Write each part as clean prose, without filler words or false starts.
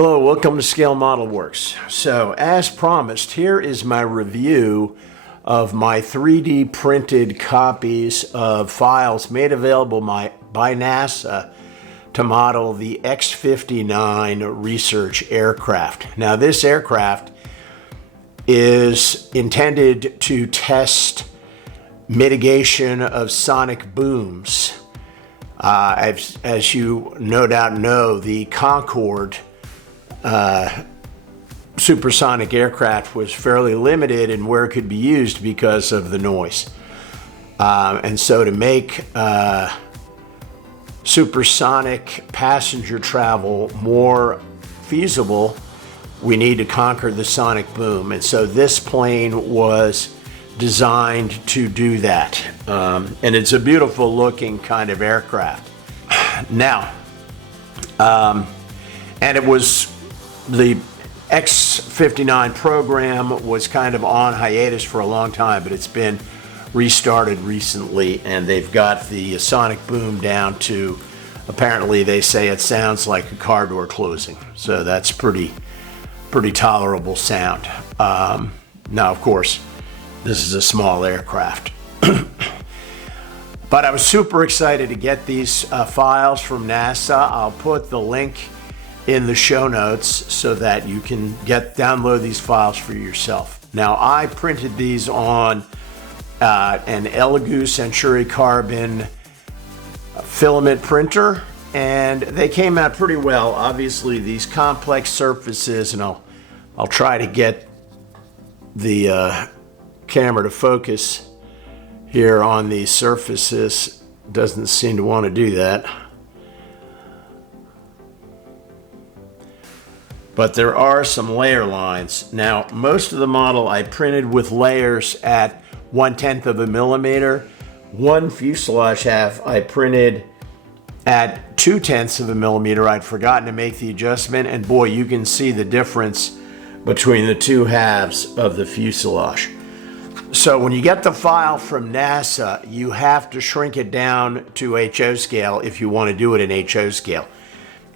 Hello, welcome to Scale Model Works. So as promised, here is my review of my 3D printed copies of files made available by NASA to model the X-59 research aircraft. Now this aircraft is intended to test mitigation of sonic booms. As you no doubt know, the Concorde supersonic aircraft was fairly limited in where it could be used because of the noise. And so to make supersonic passenger travel more feasible, we need to conquer the sonic boom. And so this plane was designed to do that. And it's a beautiful looking kind of aircraft. Now, and it was the X-59 program was kind of on hiatus for a long time, but it's been restarted recently, and they've got the sonic boom down to, apparently they say it sounds like a car door closing. So that's pretty tolerable sound. Now, of course, this is a small aircraft. But I was super excited to get these files from NASA. I'll put the link in the show notes so that you can download these files for yourself. Now, I printed these on an Elegoo Century Carbon filament printer, and they came out pretty well. Obviously, these complex surfaces, and I'll try to get the camera to focus here on these surfaces. Doesn't seem to want to do that. But there are some layer lines. Now, most of the model I printed with layers at 1/10 of a millimeter. One fuselage half I printed at 2/10 of a millimeter. I'd forgotten to make the adjustment, and boy, you can see the difference between the two halves of the fuselage. So when you get the file from NASA, you have to shrink it down to HO scale if you want to do it in HO scale.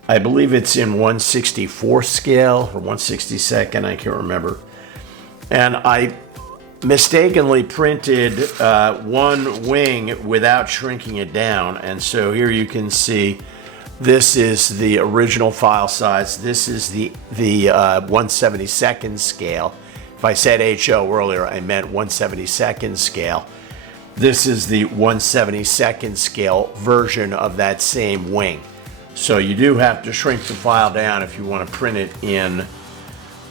I believe it's in 1/64 scale or 1/62nd, I can't remember. And I mistakenly printed one wing without shrinking it down. And so here you can see this is the original file size. This is the 1/72nd scale. If I said HO earlier, I meant 1/72nd scale. This is the 1/72nd scale version of that same wing. So you do have to shrink the file down if you want to print it in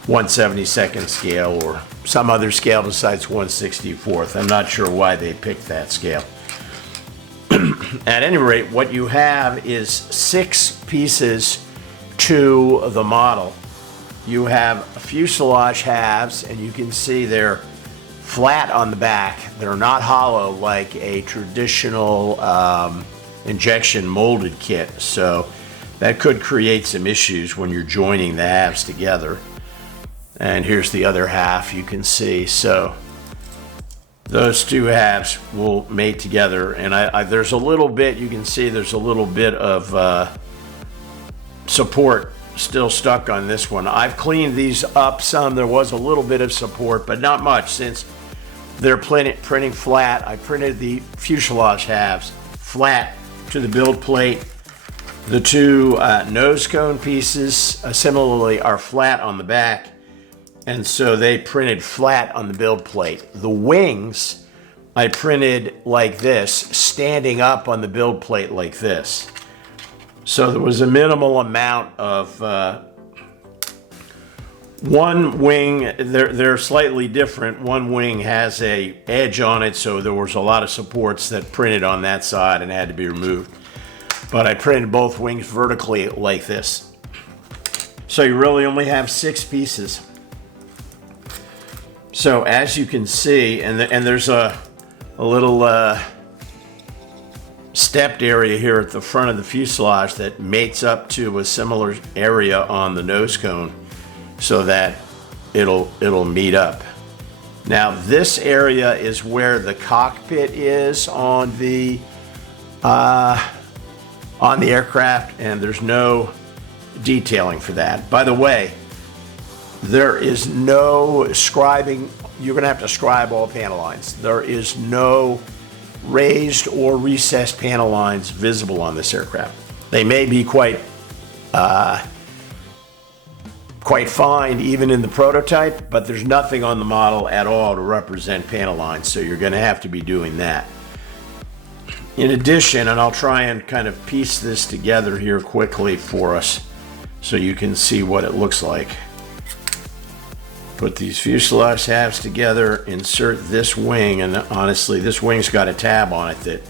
1/72nd scale or some other scale besides 1/64th. I'm not sure why they picked that scale. At any rate, what you have is 6 pieces to the model. You have fuselage halves, and you can see they're flat on the back. They're not hollow like a traditional injection molded kit, so that could create some issues when you're joining the halves together. And here's the other half, you can see. So those two halves will mate together, and there's a little bit, you can see there's a little bit of support still stuck on this one. I've cleaned these up some. There was a little bit of support, but not much, since they're printing flat. I printed the fuselage halves flat to the build plate. The two nose cone pieces similarly are flat on the back, and so they printed flat on the build plate. The wings I printed like this, standing up on the build plate like this. So there was a minimal amount of one wing. They're slightly different. One wing has a edge on it, so there was a lot of supports that printed on that side and had to be removed. But I printed both wings vertically like this. So you really only have 6 pieces. So as you can see, and there's a little stepped area here at the front of the fuselage that mates up to a similar area on the nose cone, so that it'll meet up. Now this area is where the cockpit is on the aircraft, and there's no detailing for that. By the way, there is no scribing. You're going to have to scribe all panel lines. There is no raised or recessed panel lines visible on this aircraft. They may be quite fine even in the prototype, but there's nothing on the model at all to represent panel lines, so you're going to have to be doing that. In addition, and I'll try and kind of piece this together here quickly for us so you can see what it looks like. Put these fuselage halves together, insert this wing, and honestly, this wing's got a tab on it that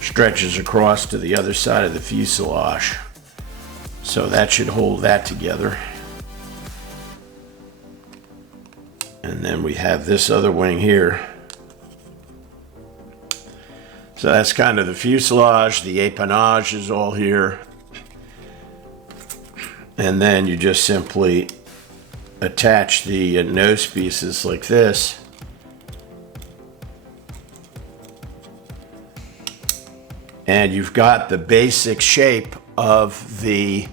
stretches across to the other side of the fuselage. So that should hold that together. And then we have this other wing here. So that's kind of the fuselage. The empennage is all here. And then you just simply attach the nose pieces like this. And you've got the basic shape of the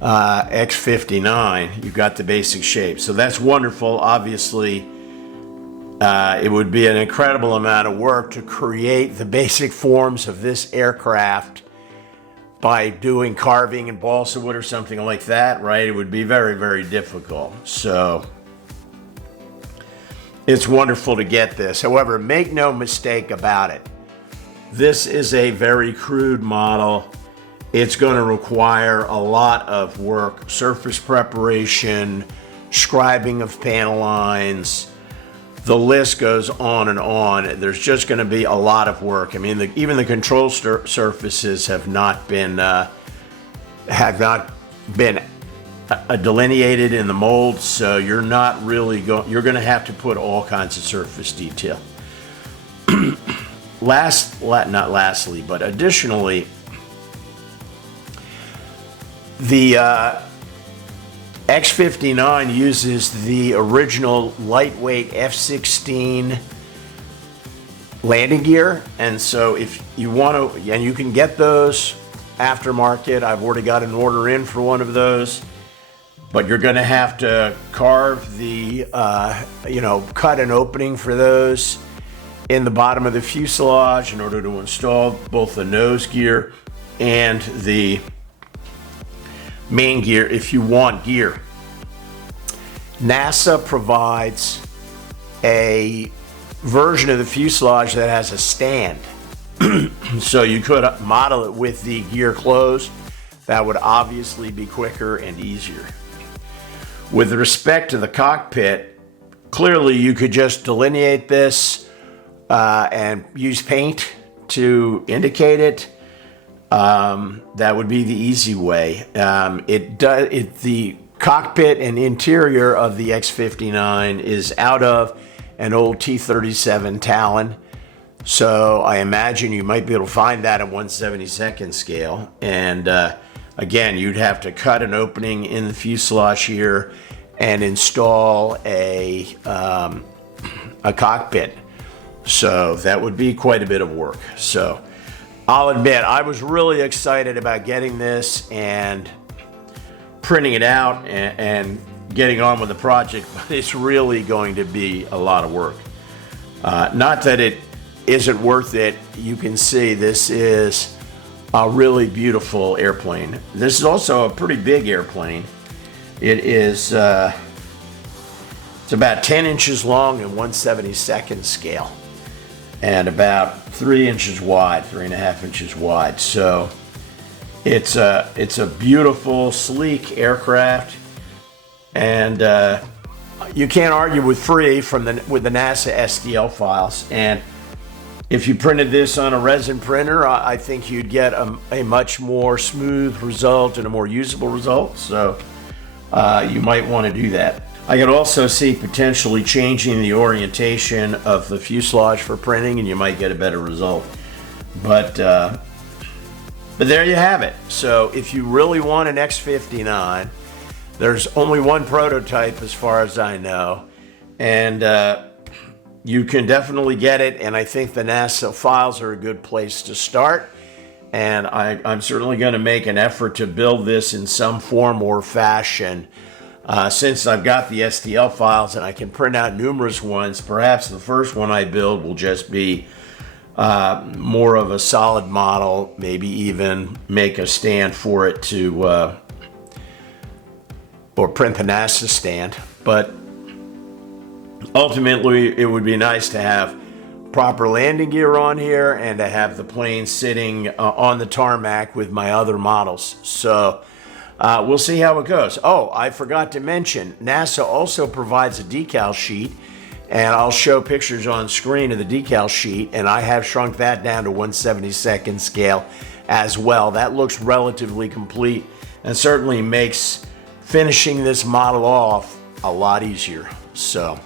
X-59. You've got the basic shape. So that's wonderful. Obviously, it would be an incredible amount of work to create the basic forms of this aircraft by doing carving in balsa wood or something like that, right? It would be very, very difficult. So it's wonderful to get this. However, make no mistake about it. This is a very crude model. It's going to require a lot of work, surface preparation, scribing of panel lines. The list goes on and on. There's just going to be a lot of work. I mean, even the control surfaces have not been delineated in the mold, so you're not really you're going to have to put all kinds of surface detail. Not lastly, but additionally, the X-59 uses the original lightweight F-16 landing gear, and so if you want to, and you can get those aftermarket. I've already got an order in for one of those, but you're going to have to carve the, cut an opening for those in the bottom of the fuselage in order to install both the nose gear and the main gear if you want gear. NASA provides a version of the fuselage that has a stand. So you could model it with the gear closed. That would obviously be quicker and easier. With respect to the cockpit, clearly you could just delineate this and use paint to indicate it. That would be the easy way. The cockpit and interior of the X-59 is out of an old T-37 Talon. So I imagine you might be able to find that at 1/72nd scale. And again, you'd have to cut an opening in the fuselage here and install a cockpit. So that would be quite a bit of work. So I'll admit, I was really excited about getting this and printing it out and getting on with the project, but it's really going to be a lot of work. Not that it isn't worth it. You can see this is a really beautiful airplane. This is also a pretty big airplane. It is it's about 10 inches long in 1/72nd scale and about 3 inches wide, 3.5 inches wide. So it's a beautiful, sleek aircraft, and you can't argue with free with the NASA STL files. And if you printed this on a resin printer, I think you'd get a much more smooth result and a more usable result. So you might want to do that. I could also see potentially changing the orientation of the fuselage for printing, and you might get a better result. But there you have it. So if you really want an X-59, there's only one prototype as far as I know, and you can definitely get it, and I think the NASA files are a good place to start. and I'm certainly going to make an effort to build this in some form or fashion. Since I've got the STL files and I can print out numerous ones, perhaps the first one I build will just be more of a solid model, maybe even make a stand for it to, or print the NASA stand. But ultimately, it would be nice to have proper landing gear on here and to have the plane sitting on the tarmac with my other models. So we'll see how it goes. Oh, I forgot to mention, NASA also provides a decal sheet, and I'll show pictures on screen of the decal sheet, and I have shrunk that down to 1/72 scale as well. That looks relatively complete and certainly makes finishing this model off a lot easier. So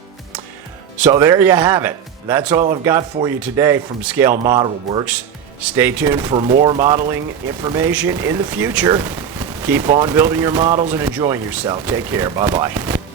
there you have it. That's all I've got for you today from Scale Model Works. Stay tuned for more modeling information in the future. Keep on building your models and enjoying yourself. Take care. Bye-bye.